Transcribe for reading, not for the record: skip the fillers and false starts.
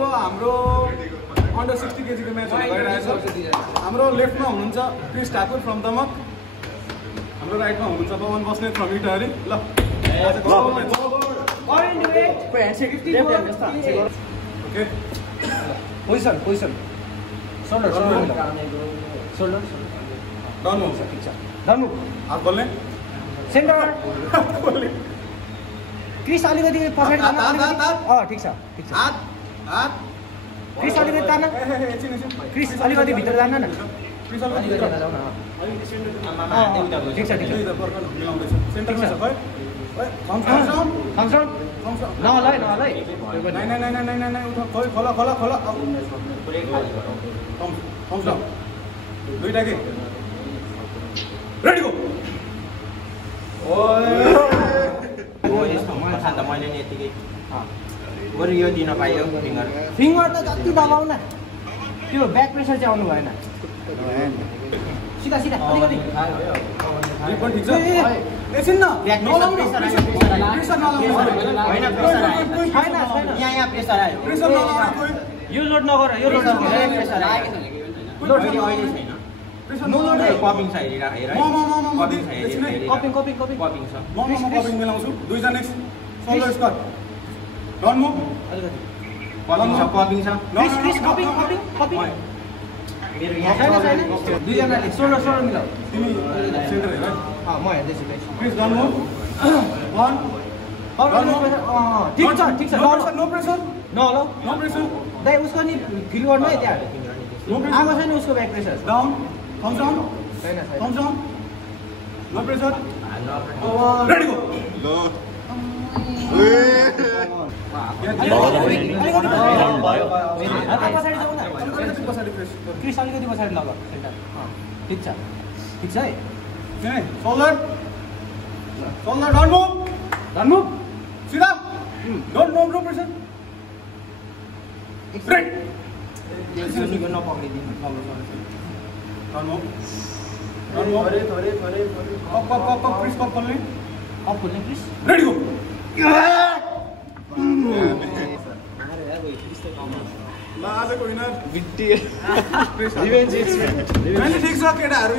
अब हाम्रो under 60 kg को म्याच भइरहेछ। हाम्रो लेफ्टमा हुनुहुन्छ क्रिस ठाकुर फ्रम दमक, हाम्रो राइटमा हुनुहुन्छ पवन बस्नेत फ्रम इटारी। ल ओके पोजिसन शोल्डर डाउन हो ठिक छ डाउन हात बोल्ने सेन्टर क्रिस अलिकति पछाडि हात ठिक छ हात हात क्रिस अलिकति तान्न क्रिस अलिकति भित्र जान्न न क्रिस अलिकति भित्र ठिक छ सेन्टरमा छ खै नहलाइ नहीं उठा खोला दुईटा के रेडी गो मैले नि यतिकै बरु यो दिन पाइयो फिङ्गर त जति दबाउ न त्यो ब्याक प्रेसर चाहिँ आउनु भएन सिधा अलिकति ठीक छ एकछिन न नलाउनु प्रेसर नलाउनु हैन यहाँ प्रेसर आयो प्रेसर नलाउनु कोही यो लोड नगर प्रेसर आयो लोड अहिले छैन प्रेसर नो नलाउनु लोड कपिङ छ हेरिरा हेर कपिङ छ कपिङ छ म कपिङ मिलाउँछु दुईजना नेक्स्ट सोल्डर स्क्वाट डन मु अलिकति कपिङ छ क्रिस कपिङ मेरो यहाँ छैन दुईजनाले सोल्डर मिलाऊ तिमी सेन्टर हेर म हेर्दैछु प्लिज डन मु वन ठिक छ नो प्रेसर नहलाउ नो प्रेसर दाइ उसको नि फिल गर्नु है त्यहाँ आएको छैन उसको back pressure down thumbs down छैन नो प्रेसर रेडी गो पछाडि जाऊ न क्रिस अलिकति पछाडि लग सेन्टर ठिक छ है सोल्डर डन मुभ सीधा डोन्ट नो प्रेसर स्ट्रेट सुनिको नपक्रिदिनु डन मुभ अप क्रिस कप खोल्ने अप खोल्ने क्रिस रेडी गो ल आजको विनर रिभेन्ज ठिक छ केटाहरू।